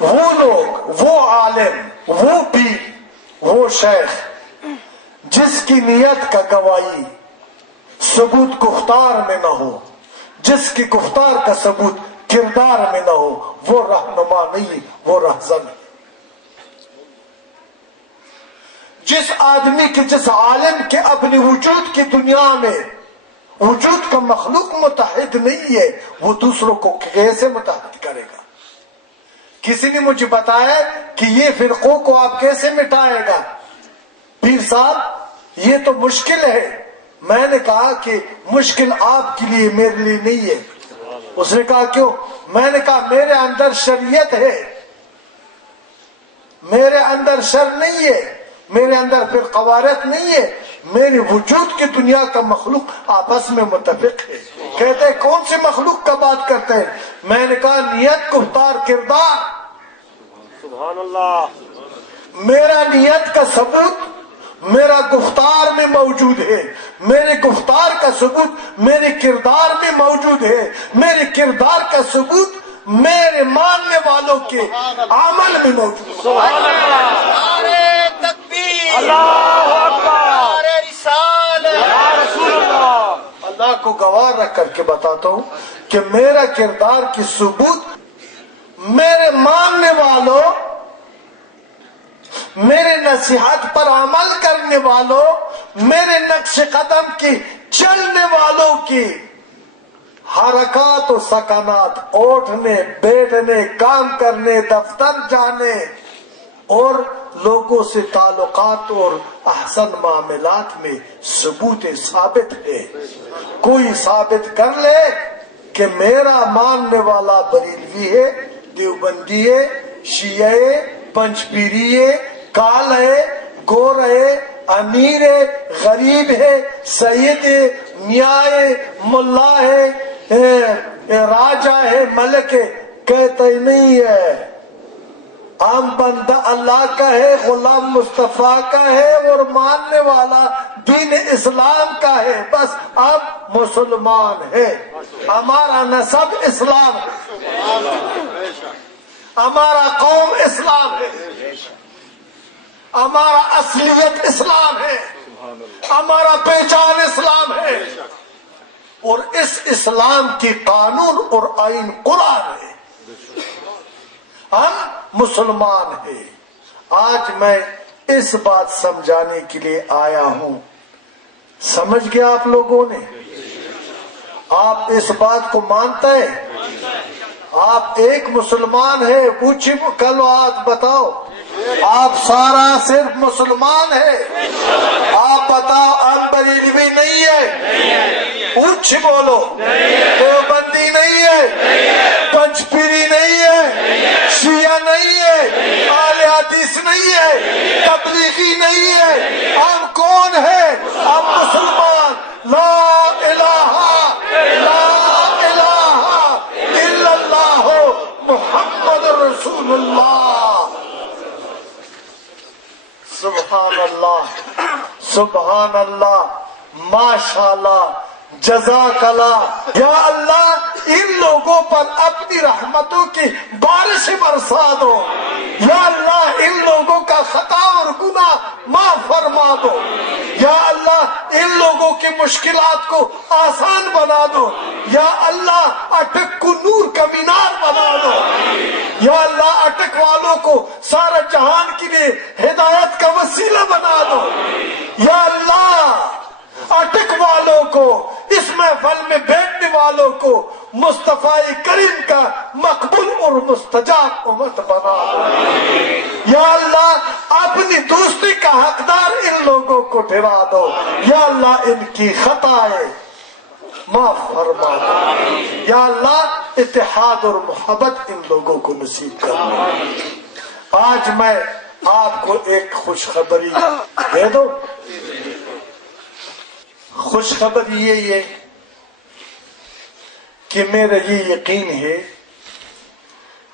وہ لوگ، وہ عالم، وہ پیر، وہ شیخ جس کی نیت کا گواہی ثبوت گفتار میں نہ ہو، جس کی گفتار کا ثبوت کردار میں نہ ہو، وہ رہنما نہیں، وہ رہزن ہے۔ جس آدمی کے، جس عالم کے اپنی وجود کی دنیا میں وجود کا مخلوق متحد نہیں ہے، وہ دوسروں کو کیسے متحد کرے گا؟ کسی نے مجھے بتایا کہ یہ فرقوں کو آپ کیسے مٹائے گا پیر صاحب، یہ تو مشکل ہے۔ میں نے کہا کہ مشکل آپ کے لیے، میرے لیے نہیں ہے۔ اس نے کہا کیوں؟ میں نے کہا میرے اندر شریعت ہے، میرے اندر شر نہیں ہے، میرے اندر پھر قوارت نہیں ہے، میری وجود کی دنیا کا مخلوق آپس میں متفق ہے۔ کہتے ہیں کون سی مخلوق کا بات کرتے ہیں؟ میں نے کہا نیت، گفتار، کردار۔ سبحان اللہ۔ میرا نیت کا ثبوت میرا گفتار میں موجود ہے، میرے گفتار کا ثبوت میرے کردار میں موجود ہے، میرے کردار کا ثبوت میرے ماننے والوں کے عمل میں موجود ہے۔ سبحان اللہ۔ نعرہ تکبیر، اللہ اکبر، نعرہ رسالت، یا رسول اللہ۔ اللہ کو گواہ رکھ کر کے بتاتا ہوں کہ میرا کردار کی ثبوت میرے ماننے والوں، میرے نصیحت پر عمل کرنے والوں، میرے نقش قدم کی چلنے والوں کی حرکات و سکنات، اٹھنے بیٹھنے، کام کرنے، دفتر جانے اور لوگوں سے تعلقات اور احسن معاملات میں ثبوت ثابت ہے۔ کوئی ثابت کر لے کہ میرا ماننے والا بریلوی ہے، دیوبندی ہے، شیعہ ہے، پنج پیری ہے، کال ہے، گور ہے، امیر ہے، غریب ہے، سید ہے، میاں ہے، ملا ہے، راجہ ہے، ملک ہے، کہتا ہی نہیں ہے۔ عام بندہ اللہ کا ہے، غلام مصطفیٰ کا ہے اور ماننے والا دین اسلام کا ہے، بس اب مسلمان ہے۔ ہمارا نسب اسلام ہے، ہمارا قوم اسلام ہے، ہمارا اصلیت اسلام ہے، ہمارا پہچان اسلام ہے، اور اس اسلام کی قانون اور آئین قرآن ہے۔ ہم مسلمان ہیں۔ آج میں اس بات سمجھانے کے لیے آیا ہوں، سمجھ گیا آپ لوگوں نے؟ آپ اس بات کو مانتے ہیں؟ آپ ایک مسلمان ہے؟ پوچھیں کل ہاتھ بتاؤ، آپ سارا صرف مسلمان ہے؟ آپ بتاؤ آپ بریلوی نہیں ہے؟ اونچ بولو، دیوبندی نہیں ہے، پنج پیری نہیں ہے، شیعہ نہیں ہے، اہل حدیث نہیں ہے، تبلیغی نہیں ہے، ہم کون ہیں؟ ہم مسلمان۔ لا الہ لا الہ الا اللہ محمد رسول اللہ۔ سبحان اللہ، سبحان اللہ، ماشاءاللہ، جزاک اللہ۔ یا اللہ ان لوگوں پر اپنی رحمتوں کی بارش برسا دو، یا اللہ ان لوگوں کا خطا اور گناہ معاف فرما دو، یا اللہ ان لوگوں کی مشکلات کو آسان بنا دو، یا اللہ اٹک کو نور کا مینار بنا دو، یا اللہ اٹک والوں کو سارا جہان کے لیے ہدایت کا وسیلہ بنا دو، یا اللہ اٹک والوں کو، اس محفل میں بیٹھنے والوں کو مصطفیٰ کریم کا مقبول اور مستجاب امت بنا دو، یا اللہ اپنی دوستی کا حقدار ان لوگوں کو ٹھہرا دو، یا اللہ ان کی خطائیں معاف فرما دو، یا اللہ اتحاد اور محبت ان لوگوں کو نصیب کر دو۔ آج میں آپ کو ایک خوشخبری دے دو۔ خوشخبری یہ ہے کہ میرا یہ یقین ہے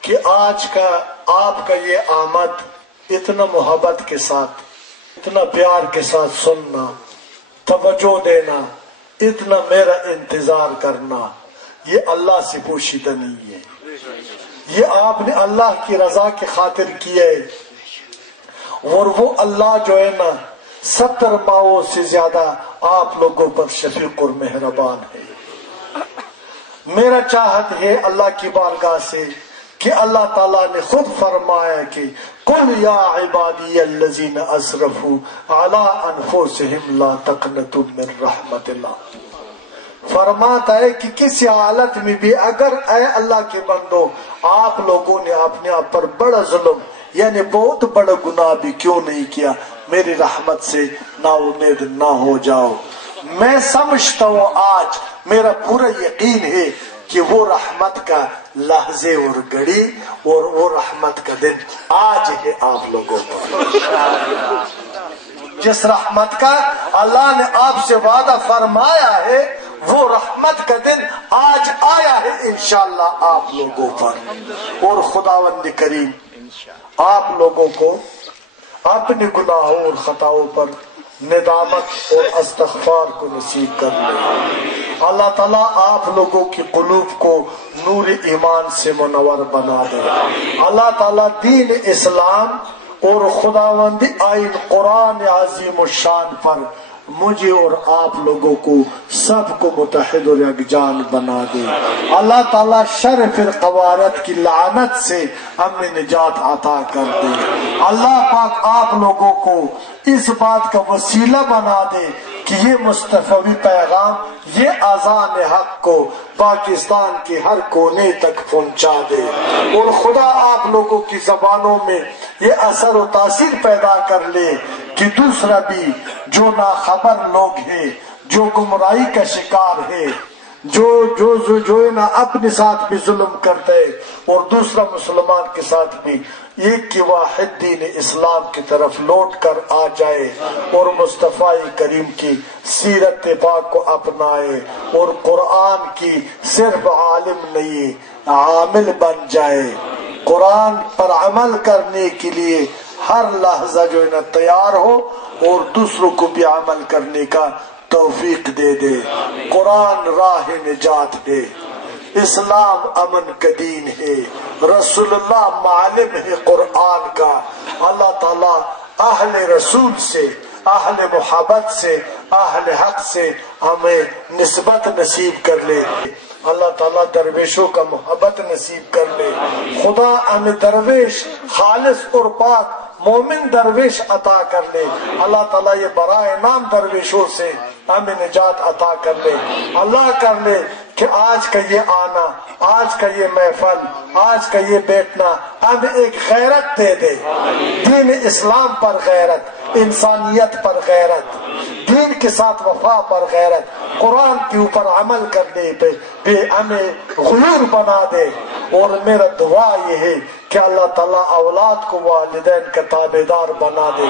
کہ آج کا آپ کا یہ آمد اتنا محبت کے ساتھ، اتنا پیار کے ساتھ سننا، توجہ دینا، اتنا میرا انتظار کرنا، یہ اللہ سے پوشیدہ نہیں ہے، یہ آپ نے اللہ کی رضا کی خاطر کیے، اور وہ اللہ جو ہے نا 70 ماؤں سے زیادہ آپ لوگوں پر شفیق اور مہربان ہے۔ میرا چاہت ہے اللہ کی بارگاہ سے کہ اللہ تعالیٰ نے خود فرمایا کہ قل یا عبادی الذین اسرفوا علی انفسہم لا تقنطوا من رحمت اللہ، فرماتا ہے کہ کسی حالت میں بھی اگر اے اللہ کے بندو آپ لوگوں نے اپنے آپ پر بڑا ظلم یعنی بہت بڑا گناہ بھی کیوں نہیں کیا، میری رحمت سے نا امید نہ ہو جاؤ۔ میں سمجھتا ہوں آج میرا پورا یقین ہے کہ وہ رحمت کا لحظے اور گھڑی اور وہ رحمت کا دن آج ہے آپ لوگوں پر۔ جس رحمت کا اللہ نے آپ سے وعدہ فرمایا ہے وہ رحمت کا دن آج آیا ہے انشاءاللہ آپ لوگوں پر۔ اور خداوند کریم آپ لوگوں کو اپنے گناہوں اور خطاؤں پر ندامت اور استغفار کو نصیب کر لے۔ اللہ تعالیٰ آپ لوگوں کی قلوب کو نور ایمان سے منور بنا دے۔ اللہ تعالیٰ دین اسلام اور خداوندی آئین قرآن عظیم الشان پر مجھے اور آپ لوگوں کو سب کو متحد اور یکجان بنا دے۔ اللہ تعالیٰ شر فرقہ وارت کی لعنت سے ہمیں نجات عطا کر دے۔ اللہ پاک آپ لوگوں کو اس بات کا وسیلہ بنا دے کہ یہ مصطفی پیغام، یہ اذان حق کو پاکستان کے ہر کونے تک پہنچا دے، اور خدا آپ لوگوں کی زبانوں میں یہ اثر و تاثیر پیدا کر لے کہ دوسرا بھی جو ناخبر لوگ ہیں، جو گمراہی کا شکار ہے، جو نا اپنے ساتھ بھی ظلم کرتے اور دوسرا مسلمان کے ساتھ بھی، ایک کی واحد دین اسلام کی طرف لوٹ کر آ جائے اور مصطفی کریم کی سیرت پاک کو اپنائے اور قرآن کی صرف عالم نہیں عامل بن جائے، قرآن پر عمل کرنے کے لیے ہر لحظہ جو ہے نا تیار ہو اور دوسروں کو بھی عمل کرنے کا توفیق دے دے۔ قرآن راہ نجات ہے، اسلام امن کا دین ہے، رسول اللہ معلم ہے قرآن کا۔ اللہ تعالیٰ اہل رسول سے، اہل محبت سے، اہل حق سے ہمیں نسبت نصیب کر لے۔ اللہ تعالیٰ درویشوں کا محبت نصیب کر لے۔ خدا ہمیں درویش خالص اور پاک مومن درویش عطا کر لے۔ اللہ تعالیٰ یہ برائے نام درویشوں سے ہمیں نجات عطا کر لے۔ اللہ کر لے کہ آج کا یہ آنا، آج کا یہ محفل، آج کا یہ بیٹھنا ہمیں ایک غیرت دے دے، دین اسلام پر غیرت، انسانیت پر غیرت، دین کے ساتھ وفا پر غیرت، قرآن کے اوپر عمل کرنے پہ ہمیں غیور بنا دے۔ اور میرا دعا یہ ہے کہ اللہ تعالیٰ اولاد کو والدین کا تابعدار بنا دے۔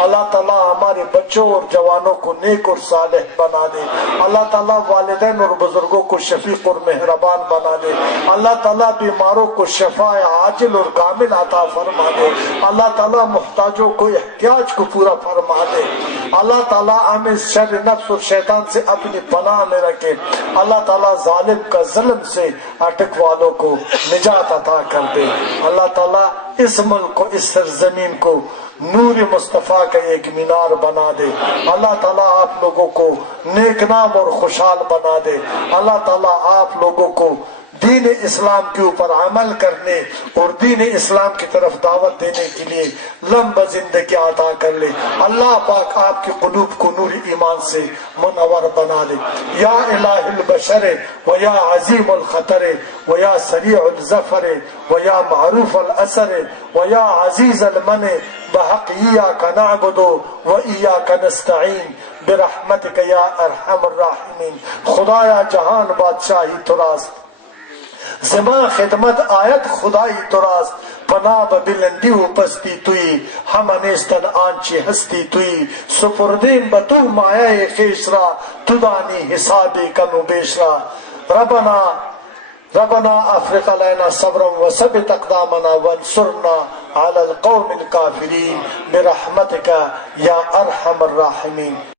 اللہ تعالیٰ ہمارے بچوں اور جوانوں کو نیک اور صالح بنا دے۔ اللہ تعالیٰ والدین اور بزرگوں کو شفیق اور مہربان بنا دے۔ اللہ تعالیٰ بیماروں کو شفاء عاجل اور کامل عطا فرما دے۔ اللہ تعالیٰ محتاجوں کو احتیاج کو پورا فرما دے۔ اللہ تعالیٰ ہمیں شر نفس اور شیطان سے اپنی پناہ میں رکھے۔ اللہ تعالیٰ ظالم کا ظلم سے اٹک والوں کو نجات عطا کر دے۔ اللہ تعالیٰ اس ملک کو، اس سرزمین کو نور مصطفیٰ کا ایک مینار بنا دے۔ اللہ تعالیٰ آپ لوگوں کو نیک نام اور خوشحال بنا دے۔ اللہ تعالیٰ آپ لوگوں کو دین اسلام کے اوپر عمل کرنے اور دین اسلام کی طرف دعوت دینے کے لیے لمبا زندگی عطا کر لے۔ اللہ پاک آپ کی قلوب کو نور ایمان سے منور بنا دے۔ یا الہ البشر و یا عظیم الخطر و یا سریع الظفر و یا معروف الاثر و یا عزیز المن بحق ایاک نعبد و ایاک نستعین برحمتک یا ارحم الراحمین۔ خدایا جہان بادشاہی تو راست، زمان خدمت آیت خدای تراست، پناہ بلندی و پستی توی، ہم انیستن آنچی ہستی توی، سپردین بتو مایہ خیش را، تو دانی حسابی کم و بیش را۔ ربنا افرغ علينا صبرا وثبت اقدامنا وانصرنا على القوم الكافرين برحمتك يا ارحم الراحمين۔